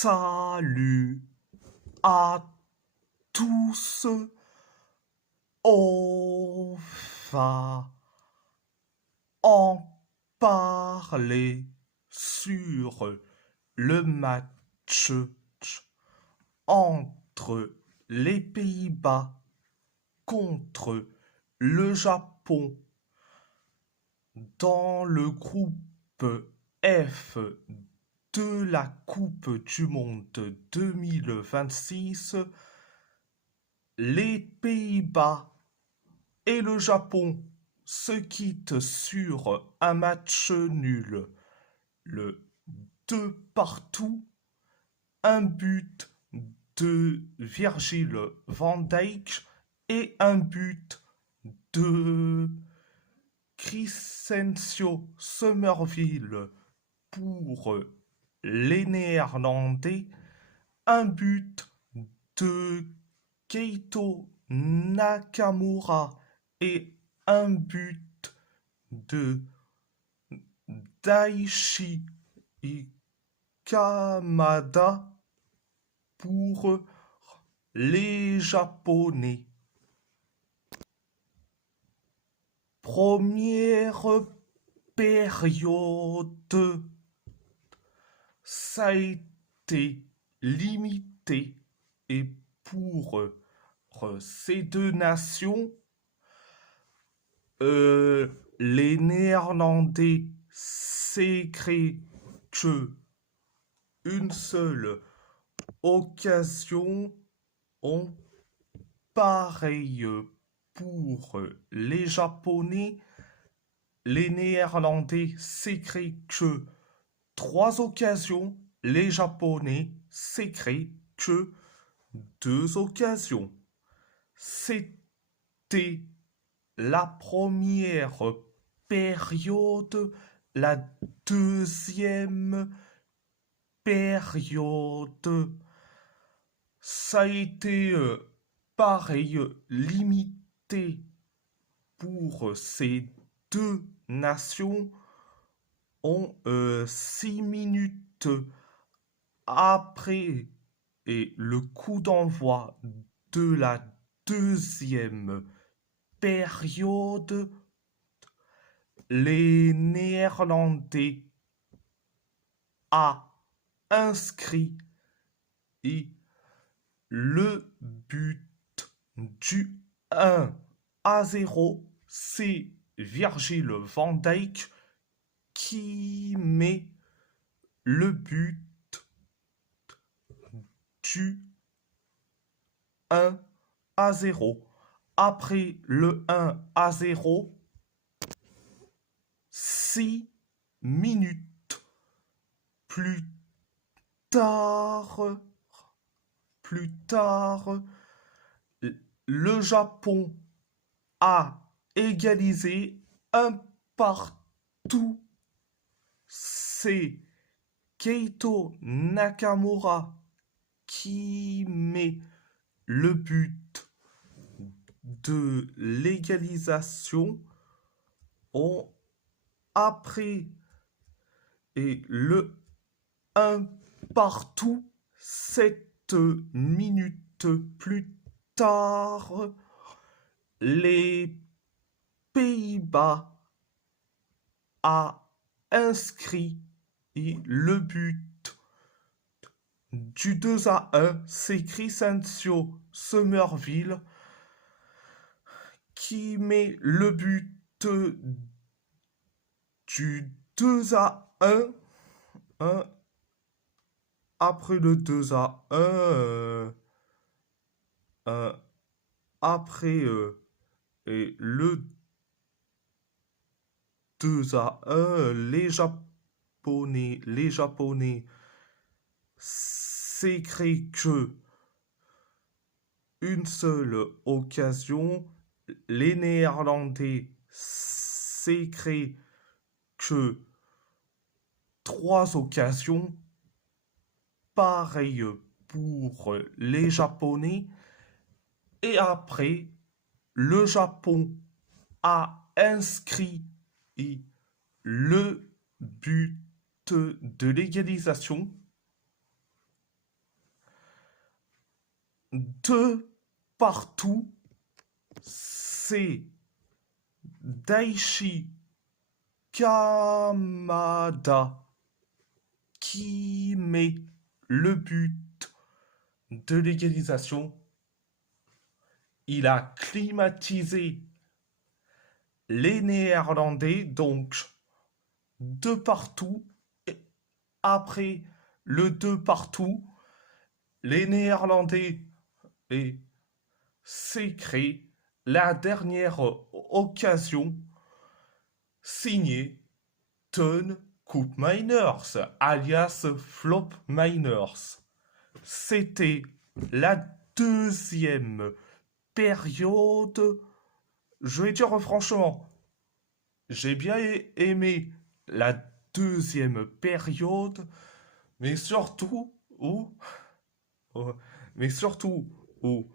Salut à tous, on va en parler sur le match entre les Pays-Bas contre le Japon dans le groupe F de la Coupe du Monde 2026. Les Pays-Bas et le Japon se quittent sur un match nul. Le 2 partout, un but de Virgil van Dijk et un but de Crescencio Somerville pour les Néerlandais, un but de Keito Nakamura et un but de Daichi Kamada pour les Japonais. Première période, ça a été limité et pour ces deux nations, les Néerlandais s'est créé que une seule occasion, en pareil pour les Japonais. Les Néerlandais s'est créé que trois occasions, les Japonais s'est créé que deux occasions. C'était la première période. La deuxième période, ça a été pareil, limité pour ces deux nations en 6 minutes après et le coup d'envoi de la deuxième période. Les Néerlandais a inscrit le but du 1-0. C'est Virgil van Dijk qui met le but du 1-0. Après le 1-0, 6 minutes plus tard, le Japon a égalisé un partout. C'est Keito Nakamura qui met le but de l'égalisation en après et le 1 partout. 7 minutes plus tard, les Pays-Bas a inscrit le but du 2-1. C'est Crescencio Somerville qui met le but du 2-1. Après le 2-1, après et le 2-1, les Japonais c'est créé que une seule occasion. Les Néerlandais c'est créé que trois occasions. Pareil pour les Japonais. Et après, le Japon a inscrit le but de l'égalisation de partout, c'est Daichi Kamada qui met le but de l'égalisation. Il a climatisé les Néerlandais, donc de partout. Et après le de partout, les Néerlandais et c'est créé la dernière occasion signée Ton Koopmeiners, alias Flop Miners. C'était la deuxième période. Je vais dire franchement, j'ai bien aimé la deuxième période, mais surtout où, oh, mais surtout où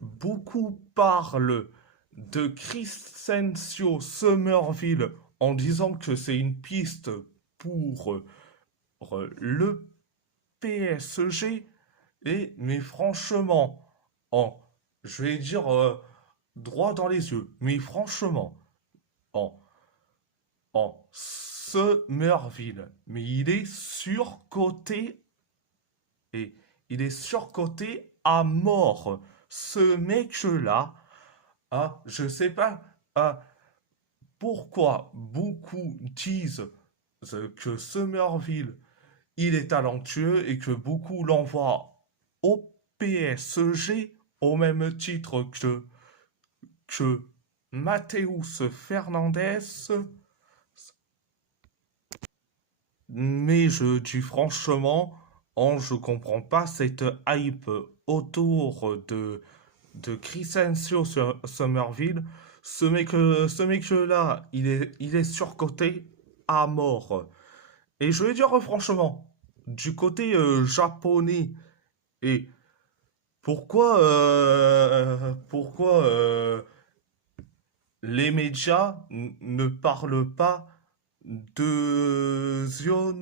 beaucoup parlent de Crescencio Somerville en disant que c'est une piste pour le PSG. Mais franchement, en, je vais dire droit dans les yeux, mais franchement, en, en Somerville, mais il est surcoté et il est surcoté à mort. Ce mec-là, ah, je sais pas ah, pourquoi beaucoup disent que Somerville il est talentueux et que beaucoup l'envoient au PSG au même titre que Mateus Fernandes. Mais je dis franchement, je comprends pas cette hype autour de Crescencio Somerville. Ce mec-là, il est surcoté à mort. Et je vais dire franchement, du côté japonais, et pourquoi les médias ne parlent pas de Zion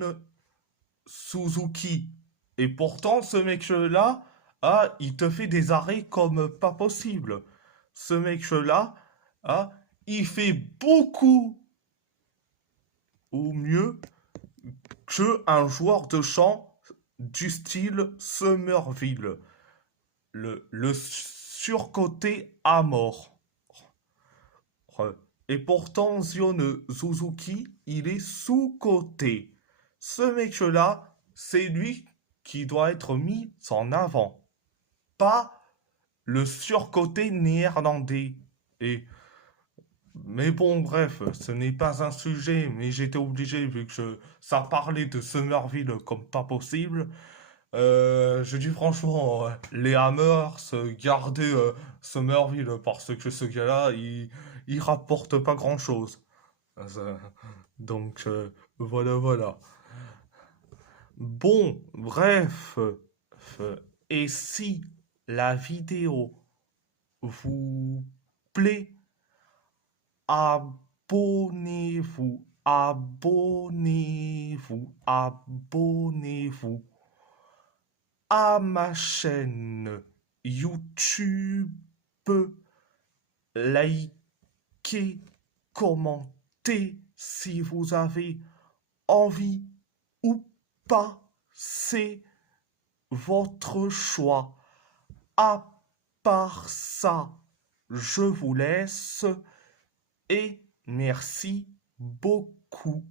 Suzuki? Et pourtant, ce mec-là, ah, il te fait des arrêts comme pas possible. Ce mec-là, ah, il fait beaucoup ou mieux que un joueur de champ du style Somerville. Le surcoté à mort. Et pourtant, Zion Suzuki, il est sous-coté. Ce mec-là, c'est lui qui doit être mis en avant, pas le surcoté néerlandais. Et mais bon, bref, ce n'est pas un sujet, mais j'étais obligé, vu que ça parlait de Somerville comme pas possible. Je dis franchement, les Hammers, gardez Somerville, parce que ce gars-là, il rapporte pas grand-chose. Donc, voilà, voilà. Bon, bref. Et si la vidéo vous plaît, abonnez-vous, abonnez-vous, abonnez-vous à ma chaîne YouTube. Likez, commentez si vous avez envie ou pas. C'est votre choix. À part ça, je vous laisse et merci beaucoup.